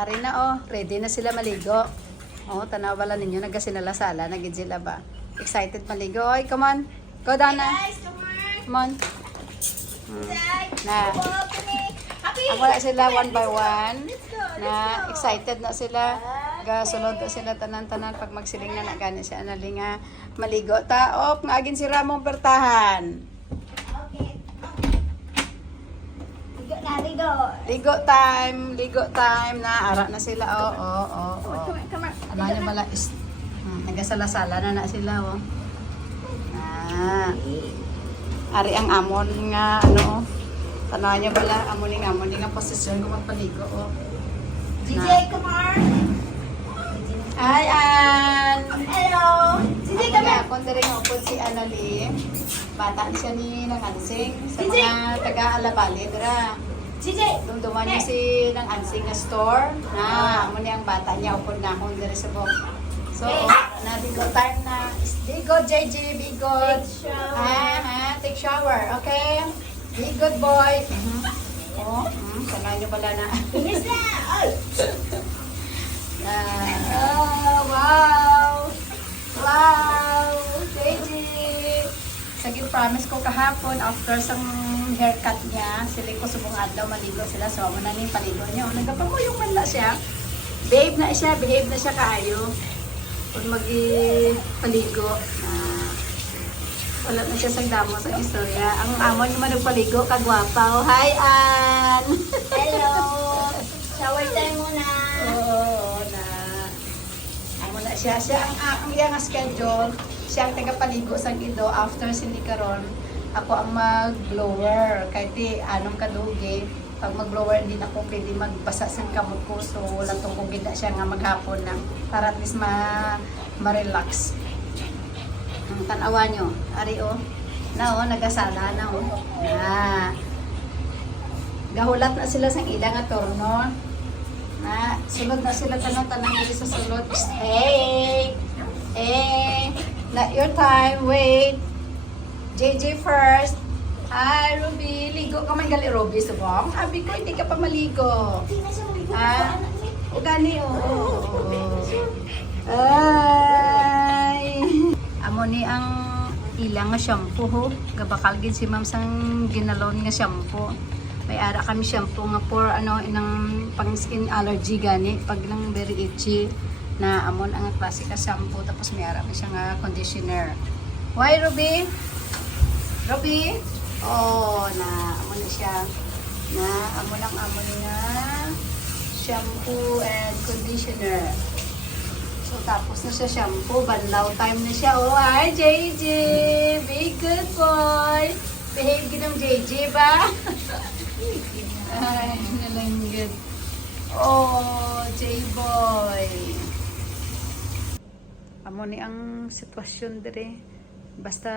Ari na oh, ready na sila maligo. Oh, tanaw bala ninyo nagasinala-sala, nagid sila ba? Excited maligo. Oy, come on. Go down na. Come on. Na. Ako na sila one by one. Na excited na sila. Gasunod na sila tanan-tanan pag magsiling na nagani siya analinga maligo ta. Op, nga agin si Ramong bertahan. Ligo time na ara na sila. Ano niya pala is nagasala-sala na sila oh. Ari ang amon nga ano. Tanaw niya pala amon nga posisyon ko magpaligo oh. DJ Kumar. Hi Ann. Hello. DJ Kumar. Ako na rin ako si Anali. Bata siya ni Nangansing sa mga taga-Alabali dira. DJ. Dumduman niya si ng Ansing nga store. Amo niya ang bata niya upod na akong diri sa bok. So, na bigo time na. Bigo JJ, be good. Take shower, okay? Be good boy. Oh, sana niyo pala na. Yes na. Wow. Wow. JJ. Sige, promise ko kahapon after sang haircut niya, sila ko subong adlaw maligo sila. So, amo na ni paligo niya. Nagapamuyong man la siya. Behave na siya kaayo. Kung paligo, wala na siya sa damo sa istorya. Ang amo niya man nagpaligo, kagwapa. Oh, hi, Ann! Hello. Shower time muna. Oo, na. Amo na siya. Siya ang iyang schedule. Siya ang tagapaligo sa gido after sindi karon. Ako ang mag-blower. Kahit anong kadugi. Pag mag-blower, hindi na ako pwede magbasa sa kamot ko. So, wala tong kung gida siya nga maghapon na. Para at least ma-relax. Ang tanawa nyo. Ari o. Nagasala na o. Gahulat na sila sa ilang nga turno. Sunod na sila tanong-tanong dito sa sulod. Hey! Not your time. Wait. JJ first. Hi, Ruby. Ligo ka man gali, Ruby. Subong. Sabi ko, hindi ka pa maligo. Hindi na siya maligo. O gani, Ay. Amo ni ang ilang nga shampoo, ho. Gabakal gid si ma'am sang ginalon nga shampoo. May ara kami shampoo nga for inang pang skin allergy gani. Pag lang very itchy na amon ang klase ka shampoo. Tapos may ara siya nga conditioner. Why, Ruby? Ruby? Oh, amo na siya. Amo nga shampoo and conditioner. So, tapos na siya shampoo. Banlaw time na siya. Oh, hi, JJ! Be good boy! Behave ginang JJ ba? Ay, nalang good. Oh, J-boy! Amo ni ang sitwasyon dire. Basta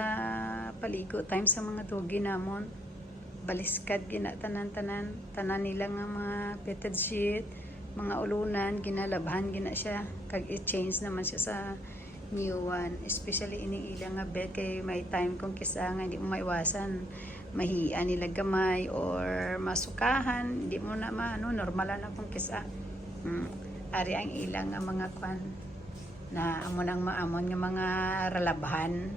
paligo time sa mga dogi namon. Baliskad gina tanan-tanan nila nga mga petted sheet, mga ulunan ginalabhan gina siya kag i-change naman siya sa new one, especially ini ilang nga bed kay may time kung kisa nga hindi mo maiwasan mahian nila gamay or masukahan, hindi mo na normal na kung kisa. Ari ang ilang nga mga kwan na amo nang maamon nga mga ralabhan.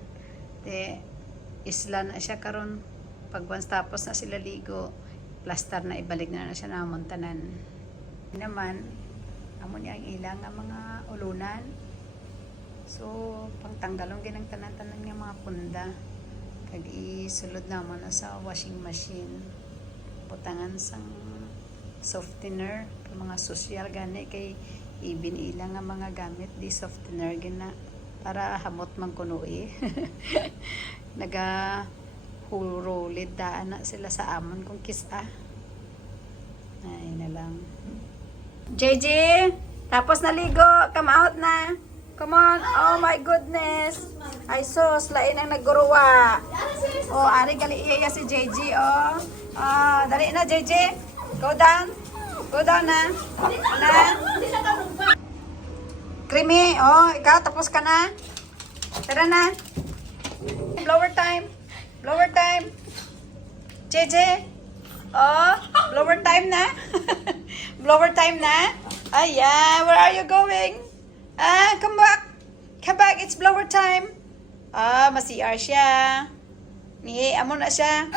Isla na siya karon pag once tapos na sila ligo, plaster na ibalik na siya na montanan. Naman amo niya ang ilang nga mga ulunan. So pangtanggalon ginang tanan-tanan nga mga punda kag isulod naman na sa washing machine. Putangan sang softener mga social gani kay ibin ilang nga mga gamit di softener gina para hamot man kuno naga hululid daan na sila sa amon kung kisa. Ay na lang. JJ, tapos naligo, come out na. Come on. Oh my goodness. Ay sus, lain ang nagguruwa. Oh, ari gali iya si JJ oh. Dali na JJ. Go down. Go down na. Creamy, oh, ikaw tapos ka na. Tara na. Blower time. Blower time. JJ. Oh, blower time na. Blower time na. Aya, where are you going? Ah, come back. Come back, it's blower time. Ah, masi-CR siya. Ni, amo na siya.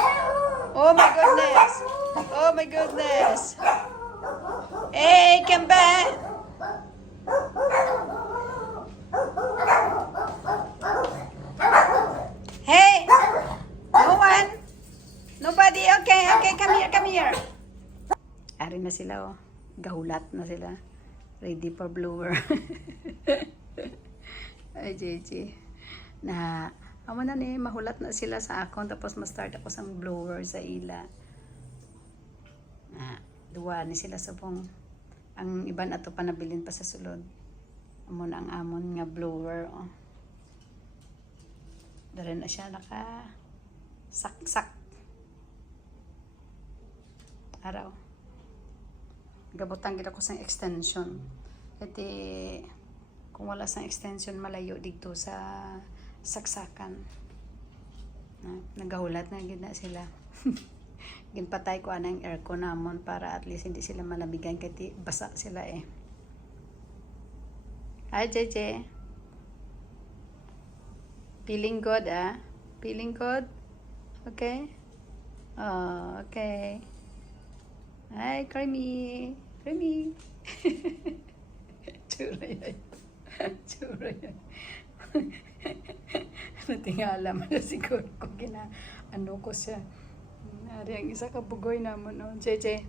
Oh my goodness. Oh my goodness. Hey, come back. Hey, no one. Nobody. Okay, okay, come here, come here. Ari na sila, oh. Gahulat na sila. Ready for blower. Ay, JJ. Na, amo na ni, mahulat na sila sa akon. Tapos, ma-start ako sa blower sa ila. Na, duwa ni sila sa bong. Ang iba na to pa nabilin pa sa sulod. Amo na ang amon nga blower, oh. Dari na siya naka saksak. Araw. Gabutan gid ako sa extension. Kasi kung wala sang extension malayo dito sa saksakan. Nagahulat na gid na sila. Ginpatay ko anang aircon namon para at least hindi sila malamigan kasi basa sila eh. Hi JJ. Feeling good ah? Feeling good? Okay? Oh, okay. Hi, Creamy. Creamy. Tsura yan. Tsura yan. Natingala mo na siguro ko ano ko siya. Ari ang isa ka bugoy namon no. JJ,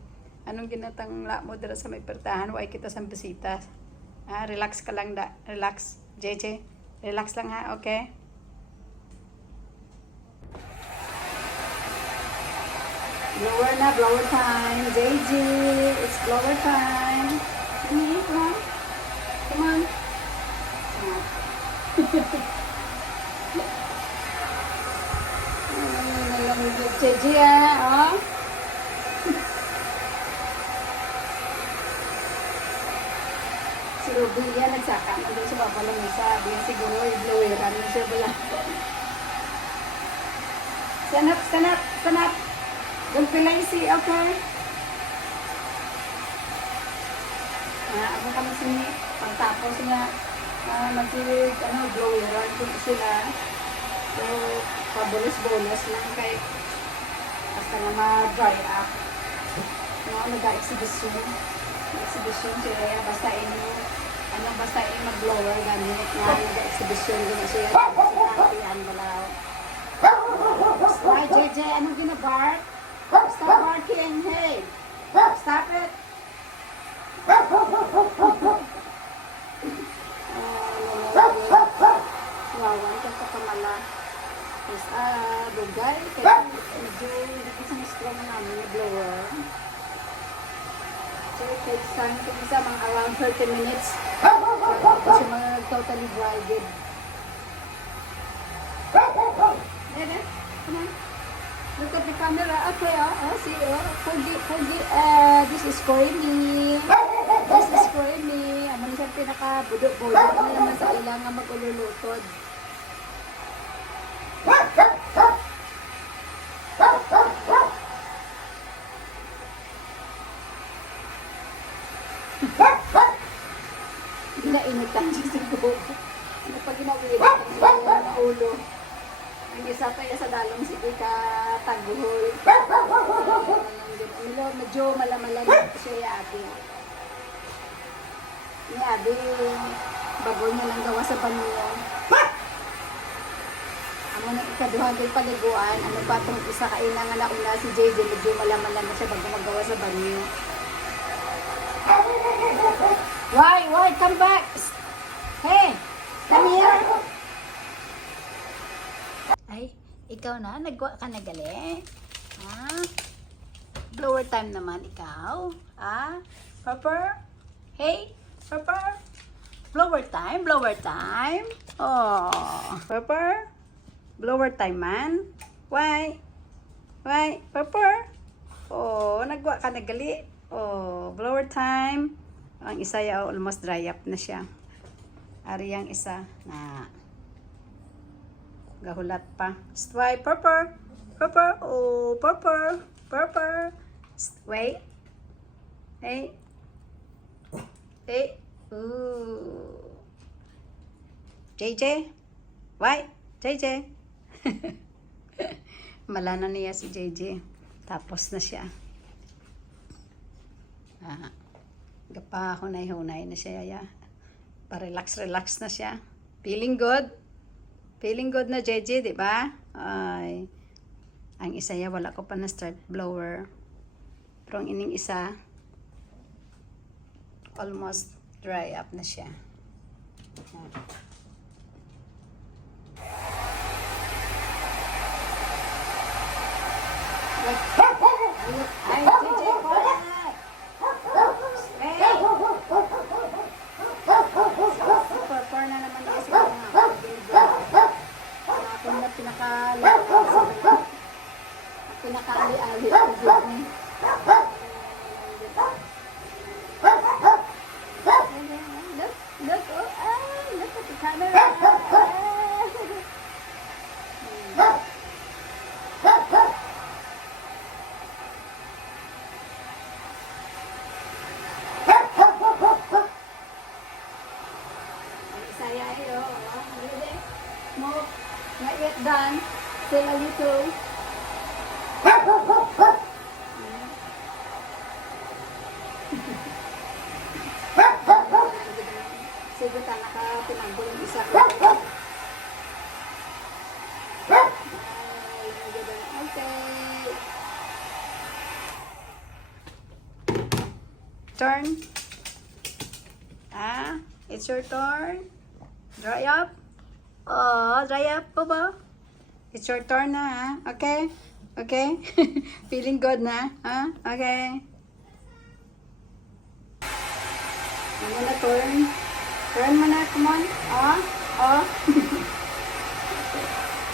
anong ginatangla mo dira sa may pertahan? Way kita sa bisita. Ah, relax ka lang da. Relax. JJ, relax lang ha, okay? Blower na, blower time. JJ, it's blower time. Come on. Come on. JJ ah, oh. Si Ruby yan, nagsaka na doon sa baba ng isa. Diyan siguro, i-bloweran na siya pala. Stand up, stand up, stand up. Don't be lazy, okay? Ako kami sini, pagtapos niya, mag-bloweran ko sila. So, pabolos-bolos lang kay basta na ma-dry up. Nag-exhibition. Exhibition siya, basta mag-blower gamit na nag-exhibition din siya. Yan balaw. Hi JJ, anong ginabark? Stop barking, hey! Stop it! Wawan ka pa kamala. Yes, bugay. Kaya medyo isang strong namin na blower. So, it takes time to isa mga around 30 minutes. Kasi mga totally dry good. There, come on. Look at the camera. Okay, see, this is Coiny. This is Coiny. Ano siya pinaka-budok-budok na naman sa ilang nga mag-ululutod. Ginainitan siya siguro. Ano pa ginawiran sa ulo. Ang isa kaya sa dalong sige ka taguhol. Medyo malamalan siya yung abi. Yung abi, baboy niya lang gawa sa banyo. Amo na ikaduhagil paliguan. Ano pa itong isa kaina nga nauna si JJ, medyo malamalan na siya bago magawa sa banyo. Why? Come back! Hey! Come here! Ay, ikaw na? Nagwa ka na gali? Ha? Blower time naman ikaw? Ha? Purper? Hey? Purper? Blower time? Blower time? Oh, Purper? Blower time man? Why? Purper? Oh, nagwa ka na gali? Oh, blower time. Ang isa ya almost dry up na siya. Ari ang isa na gahulat pa. Why, Purper? Oh, Purper. Wait. Hey. Ooh. JJ? Why? JJ? Mala na niya si JJ. Tapos na siya. Gapa hunay-hunay na siya. Ya. Pa-relax-relax na siya. Feeling good? Feeling good na JJ, di ba? Ay. Ang isa ya, wala ko pa na start blower. Pero ang ining isa, almost dry up na siya. Ay, JJ, quiet! Hey! Super na naman niya si mga ako na pinakaali-ali ako dyan. Look, oh, look at the camera. Saya ayo, ready? Smoke, not yet done. Still a little. Sige, naka-pinanggol yung isa ko. Okay. Turn. It's your turn. Dry up. Oh, dry up po ba? It's your turn na, okay? Okay? Feeling good na? Okay. I'm gonna turn. Turn mo na, come on. Oh.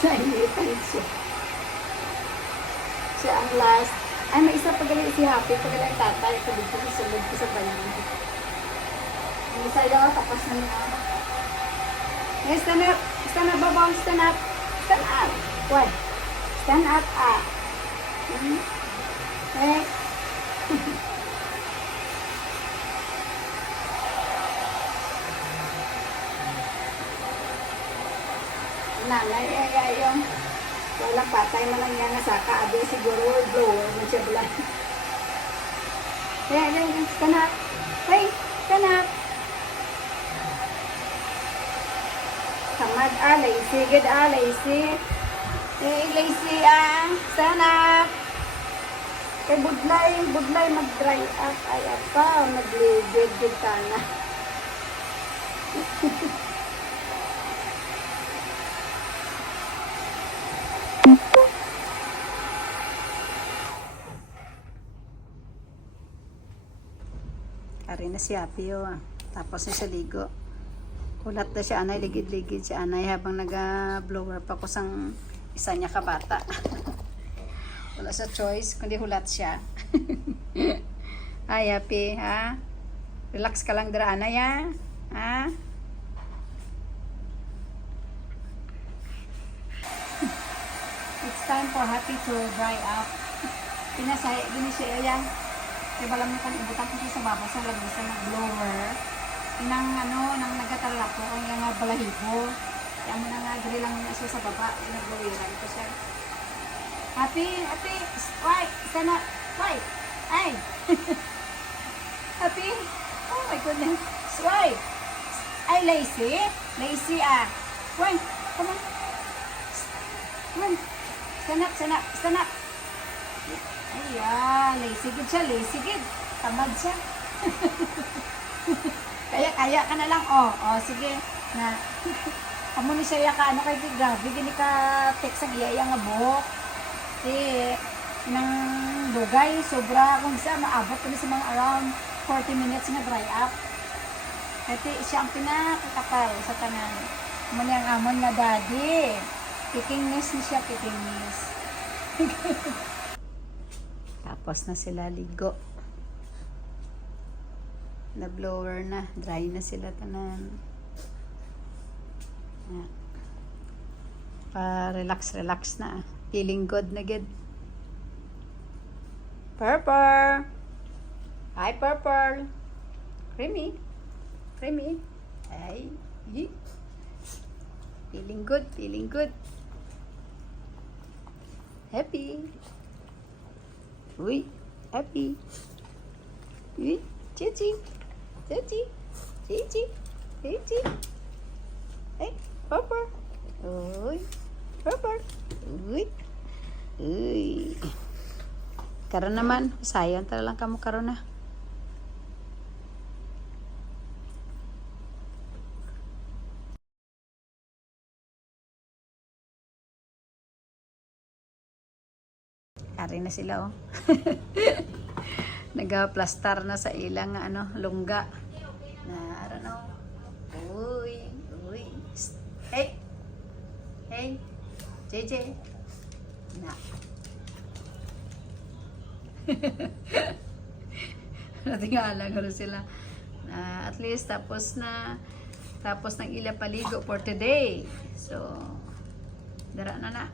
Nainitan siya. Siya ang last. Ay, may isa pagaling si Happy. Pagaling tatay. Kabig ko sa sulod ko sa banyan. Ang isa daw, tapos na niya. Hey, stand up. Stand up, babang. Stand up. Stand up. What? Stand up, Hey. Nanay, yung walang patay man lang yan nasaka. Abi siguro blower mo siya bulan. Hey, stand up. Hey, stand up. Tamad lazy. Good lazy. Hey, lazy stand up. Kay budlay mag-dry up. Ay, apa, mag-ligid ka na. Ari na si Happy, Tapos na siya ligo. Hulat na siya, anay, ligid-ligid si anay habang nag-blower pa ko sang isa niya kabata. Wala sa choice, kundi hulat siya. Ay, Happy, Relax ka lang dira, anay, It's time for Happy to dry up. Pinasaya, gini siya, yan. Kaya balang mo kan ibutan ko sa baba sa lagusan ng blower. Nang nagatalap ko ang yung balahibo. Kaya mo na nga dali lang na siya sa baba. Nag-bloweran ko siya. Happy, why? Stand up, why? Ay! Happy? Oh my goodness. Why? Ay, lazy? Lazy, Why? Come on. Come on. Stand up. Ayan, lazy gid siya, lazy gid. Tamad siya. Kaya ka na lang, sige. Na, amo ni siya ka, kay grabe, gini ka text ang iya nga buhok. Nang lugay, sobra, kung sa maabot kami sa mga around 40 minutes na dry up. Ito, siya ang pinakakapal sa tanan. Muna ang amon nga daddy. Pickingness ni siya, pickingness. Tapos na sila ligo. Na-blower na. Dry na sila tanan. Pa-relax na. Feeling good na good. Purple. Hi, Purple. Creamy. Try me. Ay. Yi. Feeling good, feeling good. Happy. Uy, happy. Uy, Chichi. Chichi. Chichi. Chichi. Ay, Papa. Uy. Papa. Uy. Uy. Karon naman, sayang tala lang kamo karon na. Ari na sila oh. Nagaplastar na sa ilang ano, lungga. Na ara no. Uy, uy. Hey. Hey. JJ. Na. Natingala ko sila. Na at least tapos ng ila paligo for today. So, dara na na.